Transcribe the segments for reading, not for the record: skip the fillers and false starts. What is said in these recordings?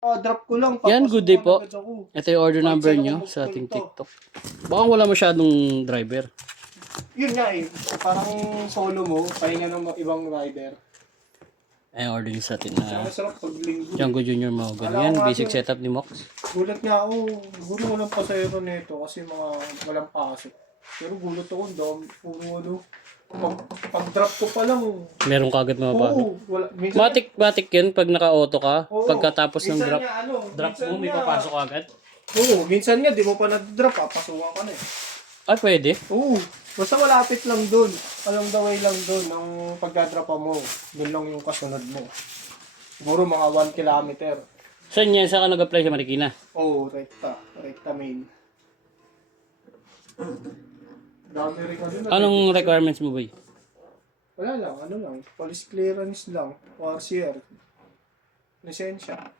Drop ko lang. Yan, good day po. agad ako. Ito yung order Kahit number saan nyo ako sa ating magpunta. TikTok. Baka wala masyadong driver. Yun nga eh. Parang solo mo, pahinga ng ibang rider. Ay, order nyo sa atin Kaya na masarap pag linggo. Django Junior Mahogany. Wala Yan, ko nga basic to. setup ni Mox. Gulat nga ako. Siguro walang pasayro nito kasi mga walang pasok. Pero gulat ako. Puro ano. Pag-drop ko pa lang. Meron kagad mga pasok. Oo. Wala. Minsan, Matik yun pag naka-auto ka. oo. Pagkatapos ng Minsan drop, nga, drop mo, may nga- papasok agad. Oo. Minsan nga, di mo pa na-drop. Papasukan ka na eh. Ay, pwede. Oo. Basta malapit lang dun. Along the way lang dun. Ang pagka-drop mo. Dun lang yung kasunod mo. Siguro mga 1 kilometer. Saan yan? Saan ka nag-apply sa Marikina? Oo, rekta. Rekta main. Dami rin ano na. Anong requirements mo, boy? Wala lang, ano lang. Police clearance lang. ORCR. Lisensya.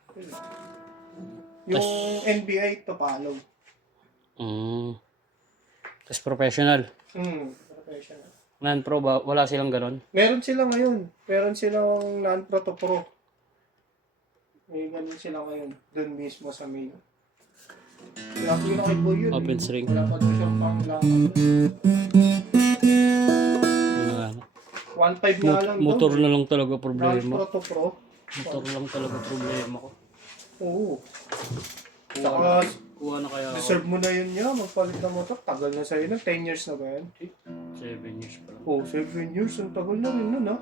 Yun. Yung NBI to follow. Tapos professional. Professional. Non-pro ba? Wala silang ganon? Meron sila ngayon. Meron silang non-pro to pro. May ganun sila ngayon. Doon mismo sa main. Wala ko yung nakibo yun. Open string. Wala pa doon siyang panglaman. Ano, 1.5 nga lang motor doon. na lang talaga problema. Non-pro to pro. Motor lang talaga problema ko. Oo. Kuha Saka, na, kuha na kaya ako. deserve mo na yun niya. Magpalit ng motor. Tagal na sa'yo na. 10 years na ba yan? 7 years pa lang. Oo, 7 years. Ang tagal na rin nun, ha?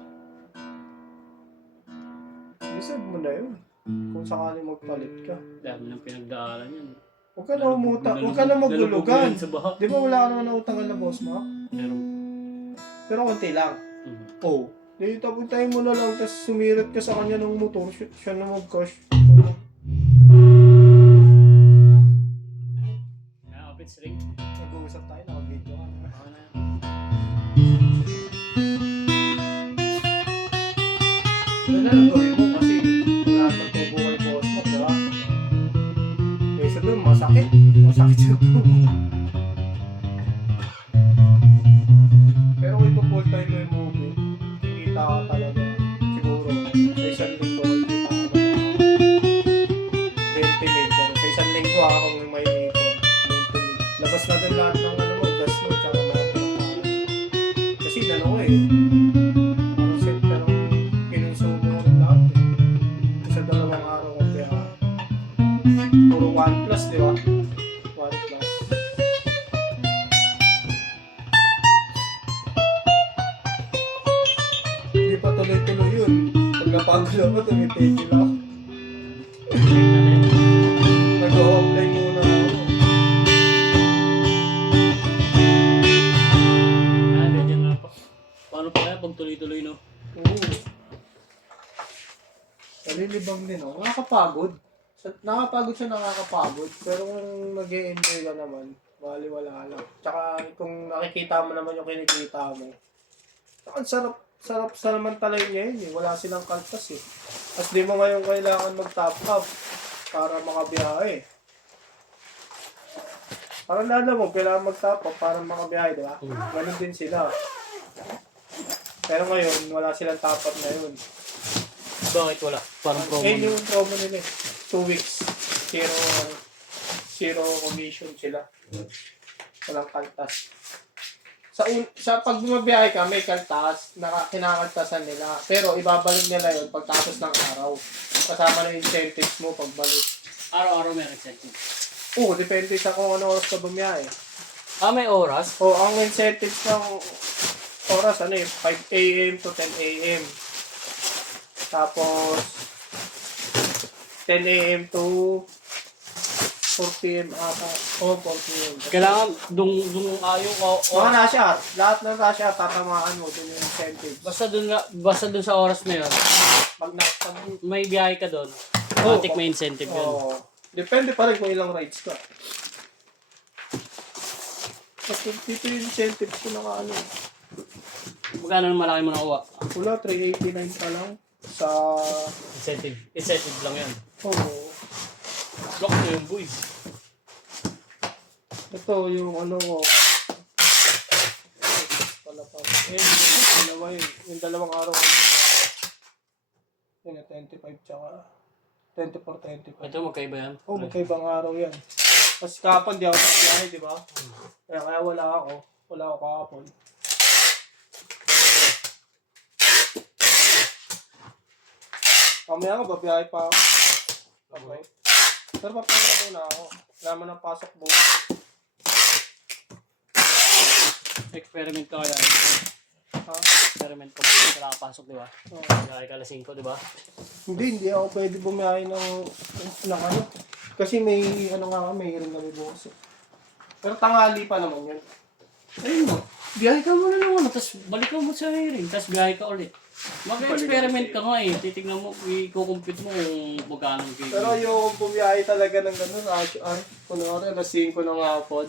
Deserve mo na yun. Kung sakali magpalit ka. Dami ng pinagdaanan yun. Huwag ka na umuta. Huwag ka na magulugan. Sa baha. Di ba wala ka naman nautangan na boss mo? Meron. Pero konti lang. Oo. Di tapuntahin mo na lang, tapos sumirit ka sa kanya ng motor, siya na mag-cash. Open string. Nag-uusap tayo, naka-video ka. Ako na yan. Ano na lang gawin mo kasi wala nang tubo kay boss mo, di ba? Kaysa doon, masakit. Masakit yung tubo. Pero kung ito full time mo yung movie, kikita ka talaga. Siguro, sa isang linggo, kikita ka na 20 mil. Sa isang linggo ha, kung may 20 mil. Labas na din lahat ng ano mo, gas mo, tsaka mga pinakain. Kasi ano ko eh, parang set ka ng kinonsumo ko rin lahat eh. Sa 2 araw ko kaya, puro 1 plus, di ba? 1 plus. Hindi pa tuloy-tuloy yun. Pag napagod ako, tumitigil ako. Nag-o-apply muna ako. Ganyan na po. Paano pa kaya pag tuloy-tuloy, no? Oo. Nalilibang din ako. Nakakapagod. Nakakapagod siya, nakakapagod. Pero kung nag-e-enjoy ka naman, baliwala lang. Tsaka kung nakikita mo naman yung kinikita mo, ang sarap sa naman talay niya yun eh. Wala silang kaltas eh. Tapos di mo ngayon kailangan mag-top up para makabiyahe. Parang lalo mo, kailangan mag-top up para makabiyahe, di ba? Ganun din sila. Pero ngayon, wala silang top up na yun. Bakit wala? Parang promo. Eh, yung promo nila eh. 2 weeks. Zero commission sila. Walang kaltas. Sa pag bumabiyahe ka, may kaltas, kinakaltasan nila. Pero ibabalik nila yun pagtapos ng araw. Kasama na incentives mo pagbalik. Araw-araw may incentive. Oo, depende sa kung ano oras ka bumiyahe. Ah, may oras? O, ang incentives ng oras, ano eh, 5 a.m. to 10 a.m. Tapos, 10 a.m. to 4 p.m. ata. O, 4 p.m. Kailangan dung ayaw ko. Mga rush hour. Lahat ng rush hour, tatamaan mo dun yung incentives. Basta dun sa oras na yun. Pag may biyahe ka doon, automatic may incentive yun. Oo. Depende pa rin kung ilang rides ka. Kasi dito yung incentives ko naka ano. Magkano naman malaki mo nakuha? Wala, 389 pa lang. Sa... Incentive lang yan. Oo. Lock na yung boy. Ito yung ano ko. Pala pa. Yung dalawang araw. Yun, 25 tsaka 24-25. Ito, magkaiba yan. Oh, magkaibang araw yan. Kasi kahapon di ako nagbiyahe, di ba? Kaya wala ako. Wala ako kahapon. Mamaya nga, babiyahe pa ako. Okay. Pero papahinga muna ako. Wala mo ng pasok bukas. Experiment ka kaya. Ha? Experiment ko. Hindi ka nakapasok, di ba? Oh. Kaya ka alas 5, di ba? Hindi ako pwede bumiyahe ng ano. Kasi may, ano nga, may rin kami bukas. Pero tanghali pa naman yun. Ayun mo. Biyahe ka muna naman. Tapos balik mo sa hiring. Tapos biyahe ka ulit. Mag-experiment ka nga eh. Titignan mo, i-compute mo kung magkano ang kilo. Pero yung bumiyahe talaga ng gano'n, kunwari, alas 5 ng hapon.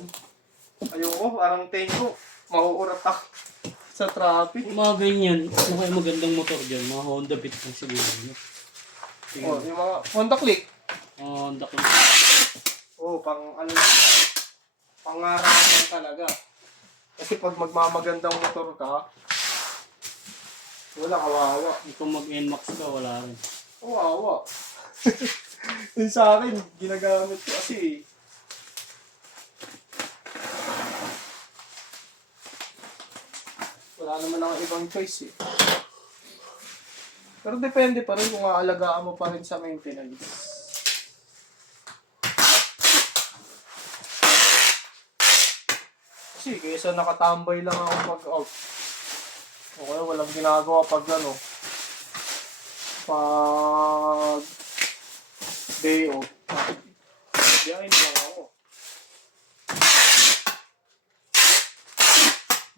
Ayoko, parang tengo, mauurat ako sa traffic. Yung mga ganyan, kung kayo magandang motor dyan, mga Honda Beat lang siguro. Sige. Oh, yung mga Honda Click. Honda ko. Oh, pangarapan talaga. Kasi pag magmamagandang motor ka, wala, kawawa. Kung mag-NMAX ka, wala rin. Kawawa. Yung sa akin, ginagamit ko kasi wala naman akong ibang choice eh. Pero depende pa rin kung aalagaan mo pa rin sa maintenance. Kasi kaysa nakatambay lang ako pag-out. Okay, walang ginagawa pag ano. Pag day off. Biyahin lang ako.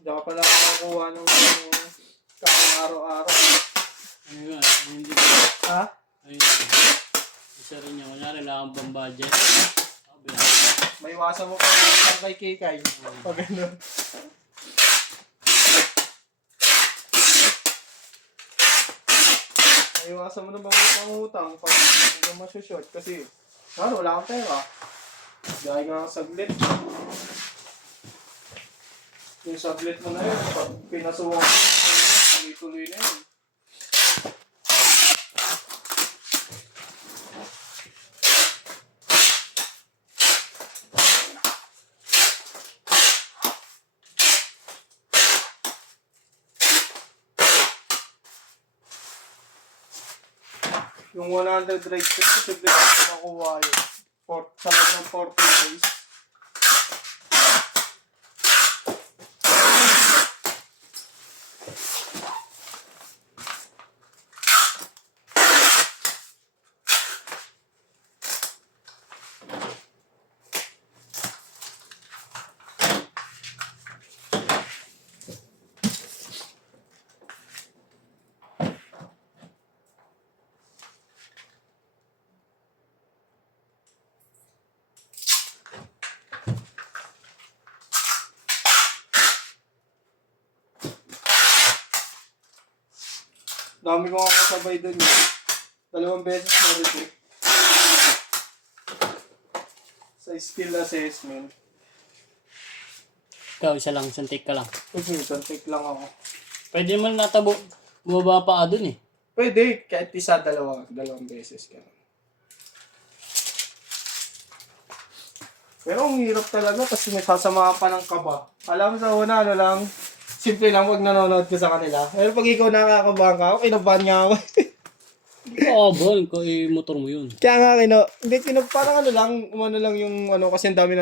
Diyan ka pala makakuha ng kakang araw-araw. Ano yun? Hindi ko. Ha? Ayun. Isa rin yun. Kunyari, lang ang budget. May iwasan mo pa ng kay Kikay. Pag ano. May iwasan mo na mangutang pag hindi ka masushoot. Kasi, ano, wala kang pera. Dahil nga saglit. Yung saglit mo na yun, pag pinasuwang tuloy-tuloy na yun. Yung 100 right step, posible ko makuha yun. Sa loob ng 14 days. Dami ko nga kasabay dun eh. 2 beses na rin eh. Sa skill assessment. Ikaw, isa lang. Isang take ka lang. Kasi take lang ako. Pwede naman natabo. Bumaba pa ka dun eh. Pwede, kahit isa, 2 beses ka. Pero ang hirap talaga kasi may sasama pa ng kaba. Alam mo sa una, ano lang, simple lang pag nanonood ka sa kanila. Pero pag ikaw nakakabahan ka, kinabahan nga ako. Oo, bro. Motor mo yun. Kaya nga, hindi, parang ano lang, umano lang yung ano, kasi ang dami na